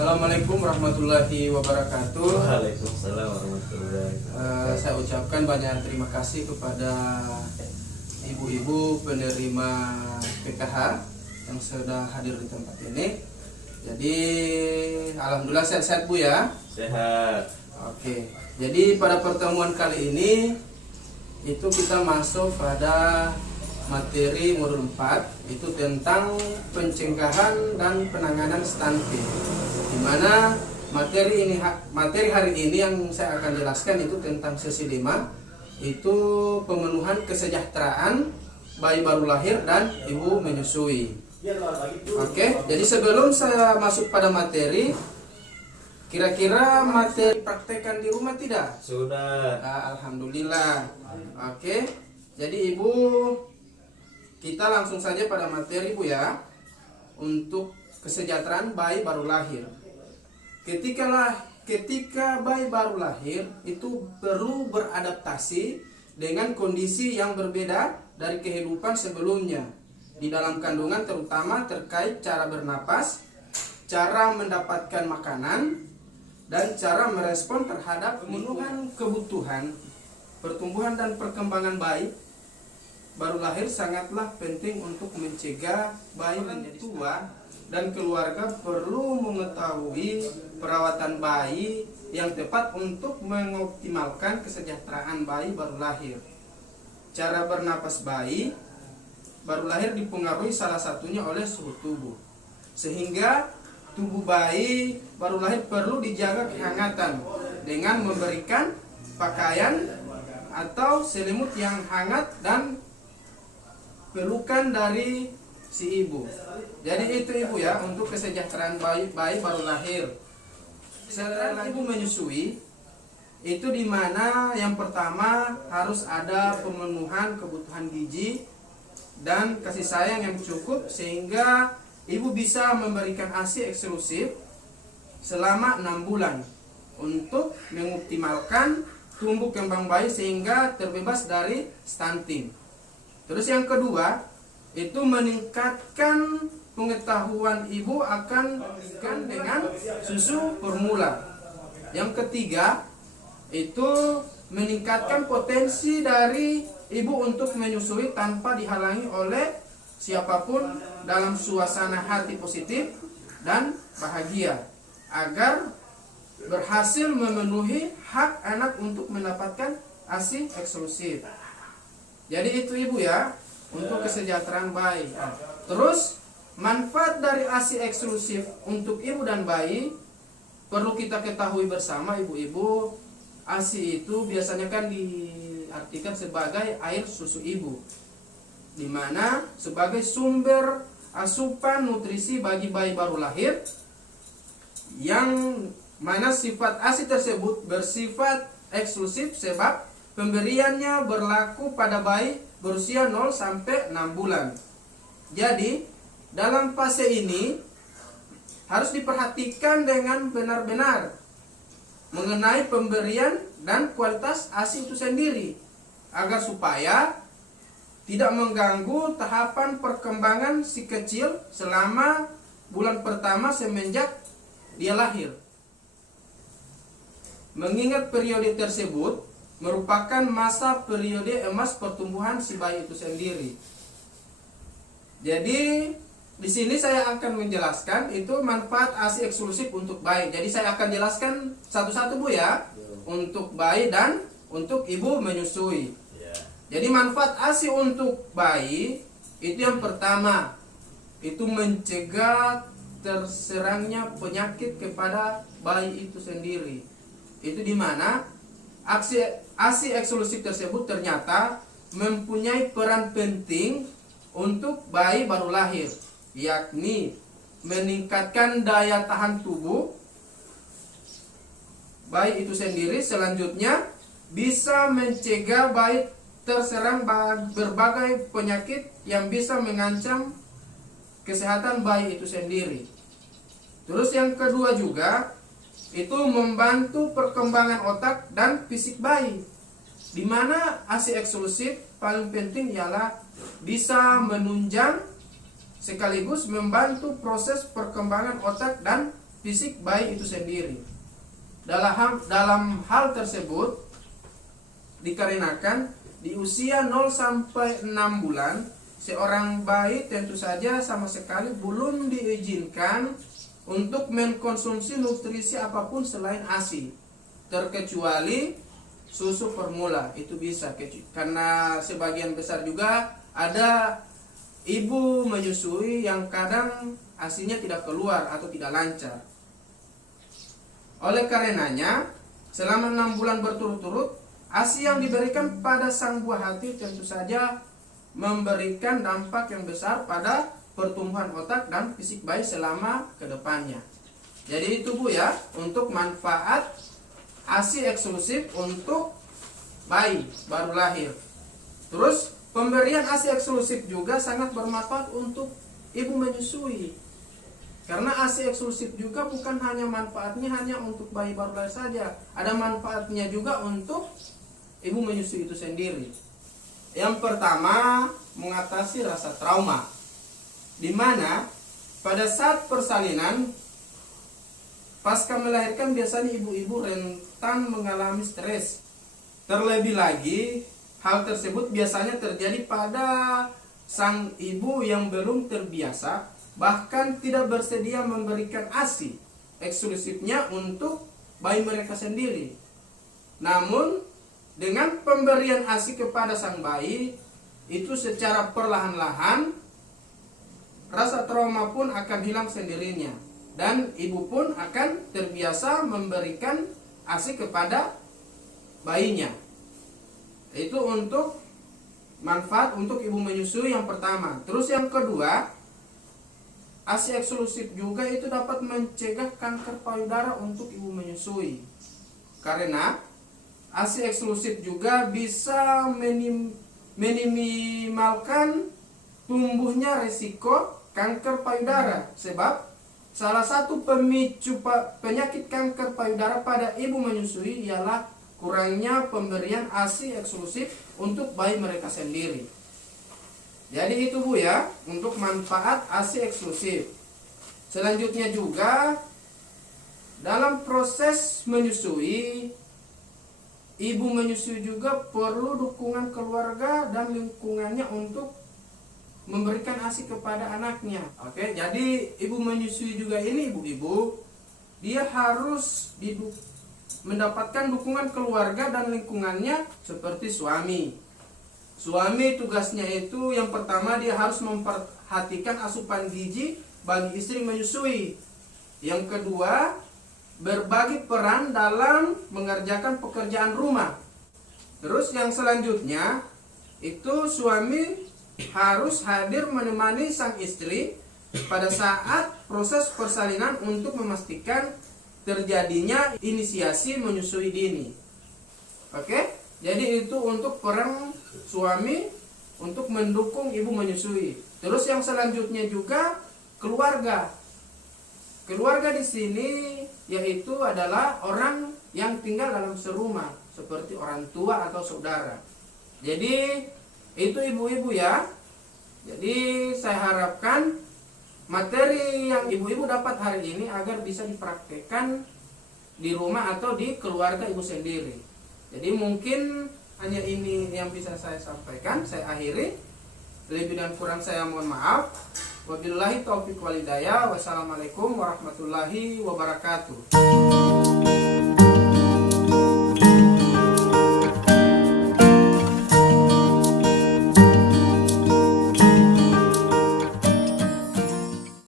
Assalamualaikum warahmatullahi wabarakatuh. Waalaikumsalam warahmatullahi wabarakatuh. Saya ucapkan banyak terima kasih kepada ibu-ibu penerima PKH yang sudah hadir di tempat ini. Jadi alhamdulillah sehat-sehat Bu ya. Sehat. Oke. Jadi pada pertemuan kali ini itu kita masuk pada materi modul 4, itu tentang pencegahan dan penanganan stunting. Di mana materi hari ini yang saya akan jelaskan itu tentang sesi 5, itu pemenuhan kesejahteraan bayi baru lahir dan ibu menyusui. Oke, jadi sebelum saya masuk pada materi, kira-kira materi praktekkan di rumah tidak? Sudah. Alhamdulillah. Oke, jadi ibu, kita langsung saja pada materi Bu ya. Untuk kesejahteraan bayi baru lahir. Ketika bayi baru lahir itu perlu beradaptasi dengan kondisi yang berbeda dari kehidupan sebelumnya. Di dalam kandungan terutama terkait cara bernapas, cara mendapatkan makanan, dan cara merespon terhadap pemenuhan kebutuhan pertumbuhan dan perkembangan bayi baru lahir sangatlah penting untuk mencegah bayi menjadi tua, dan keluarga perlu mengetahui perawatan bayi yang tepat untuk mengoptimalkan kesejahteraan bayi baru lahir. Cara bernapas bayi baru lahir dipengaruhi salah satunya oleh suhu tubuh, sehingga tubuh bayi baru lahir perlu dijaga kehangatan dengan memberikan pakaian atau selimut yang hangat dan pelukan dari si ibu. Jadi itu ibu ya, untuk kesejahteraan bayi baru lahir. Setelah ibu menyusui, itu dimana yang pertama harus ada pemenuhan kebutuhan gizi dan kasih sayang yang cukup, sehingga ibu bisa memberikan ASI eksklusif selama 6 bulan untuk mengoptimalkan tumbuh kembang bayi sehingga terbebas dari stunting. Terus yang kedua, itu meningkatkan pengetahuan ibu akan dengan susu formula. Yang ketiga, itu meningkatkan potensi dari ibu untuk menyusui tanpa dihalangi oleh siapapun dalam suasana hati positif dan bahagia, agar berhasil memenuhi hak anak untuk mendapatkan ASI eksklusif. Jadi itu ibu ya, untuk kesejahteraan bayi. Terus manfaat dari ASI eksklusif untuk ibu dan bayi perlu kita ketahui bersama ibu-ibu. ASI itu biasanya kan diartikan sebagai air susu ibu, dimana sebagai sumber asupan nutrisi bagi bayi baru lahir, yang mana sifat ASI tersebut bersifat eksklusif sebab pemberiannya berlaku pada bayi berusia 0 sampai 6 bulan. Jadi, dalam fase ini harus diperhatikan dengan benar-benar mengenai pemberian dan kualitas ASI itu sendiri, agar supaya tidak mengganggu tahapan perkembangan si kecil selama bulan pertama semenjak dia lahir. Mengingat periode tersebut merupakan masa periode emas pertumbuhan si bayi itu sendiri. Jadi di sini saya akan menjelaskan itu manfaat ASI eksklusif untuk bayi. Jadi saya akan jelaskan satu-satu Bu ya, untuk bayi dan untuk ibu menyusui. Jadi manfaat ASI untuk bayi itu yang pertama, itu mencegah terserangnya penyakit kepada bayi itu sendiri. Itu dimana ASI eksklusif tersebut ternyata mempunyai peran penting untuk bayi baru lahir, yakni meningkatkan daya tahan tubuh bayi itu sendiri. Selanjutnya bisa mencegah bayi terserang berbagai penyakit yang bisa mengancam kesehatan bayi itu sendiri. Terus yang kedua juga, itu membantu perkembangan otak dan fisik bayi, di mana ASI eksklusif paling penting ialah bisa menunjang sekaligus membantu proses perkembangan otak dan fisik bayi itu sendiri. Dalam hal tersebut dikarenakan di usia 0 sampai 6 bulan seorang bayi tentu saja sama sekali belum diizinkan untuk mengkonsumsi nutrisi apapun selain ASI, terkecuali susu formula. Itu bisa, karena sebagian besar juga ada ibu menyusui yang kadang ASINya tidak keluar atau tidak lancar. Oleh karenanya, selama 6 bulan berturut-turut, ASI yang diberikan pada sang buah hati tentu saja memberikan dampak yang besar pada pertumbuhan otak dan fisik bayi selama kedepannya. Jadi itu Bu ya, untuk manfaat ASI eksklusif untuk bayi baru lahir. Terus pemberian ASI eksklusif juga sangat bermanfaat untuk ibu menyusui. Karena ASI eksklusif juga bukan hanya manfaatnya hanya untuk bayi baru lahir saja, ada manfaatnya juga untuk ibu menyusui itu sendiri. Yang pertama, mengatasi rasa trauma, di mana pada saat persalinan pasca melahirkan biasanya ibu-ibu rentan mengalami stres. Terlebih lagi, hal tersebut biasanya terjadi pada sang ibu yang belum terbiasa, bahkan tidak bersedia memberikan ASI eksklusifnya untuk bayi mereka sendiri. Namun dengan pemberian ASI kepada sang bayi itu secara perlahan-lahan rasa trauma pun akan hilang sendirinya, dan ibu pun akan terbiasa memberikan ASI kepada bayinya. Itu untuk manfaat untuk ibu menyusui yang pertama. Terus yang kedua, ASI eksklusif juga itu dapat mencegah kanker payudara untuk ibu menyusui. Karena ASI eksklusif juga bisa meminimalkan tumbuhnya resiko kanker payudara, sebab salah satu pemicu penyakit kanker payudara pada ibu menyusui ialah kurangnya pemberian ASI eksklusif untuk bayi mereka sendiri. Jadi itu Bu ya, untuk manfaat ASI eksklusif. Selanjutnya juga dalam proses menyusui, ibu menyusui juga perlu dukungan keluarga dan lingkungannya untuk memberikan ASI kepada anaknya. Oke, jadi ibu menyusui juga ini ibu-ibu, dia harus mendapatkan dukungan keluarga dan lingkungannya seperti suami. Suami tugasnya itu yang pertama dia harus memperhatikan asupan gizi bagi istri menyusui. Yang kedua, berbagi peran dalam mengerjakan pekerjaan rumah. Terus yang selanjutnya itu suami harus hadir menemani sang istri pada saat proses persalinan untuk memastikan terjadinya inisiasi menyusui dini. Oke, jadi itu untuk peran suami untuk mendukung ibu menyusui. Terus yang selanjutnya juga keluarga. Keluarga di sini yaitu adalah orang yang tinggal dalam serumah, seperti orang tua atau saudara. Jadi itu ibu-ibu ya. Jadi saya harapkan materi yang ibu-ibu dapat hari ini agar bisa dipraktekkan di rumah atau di keluarga ibu sendiri. Jadi mungkin hanya ini yang bisa saya sampaikan. Saya akhiri. Lebih dan kurang saya mohon maaf. Wabillahi taufiq wal hidayah. Wassalamualaikum warahmatullahi wabarakatuh.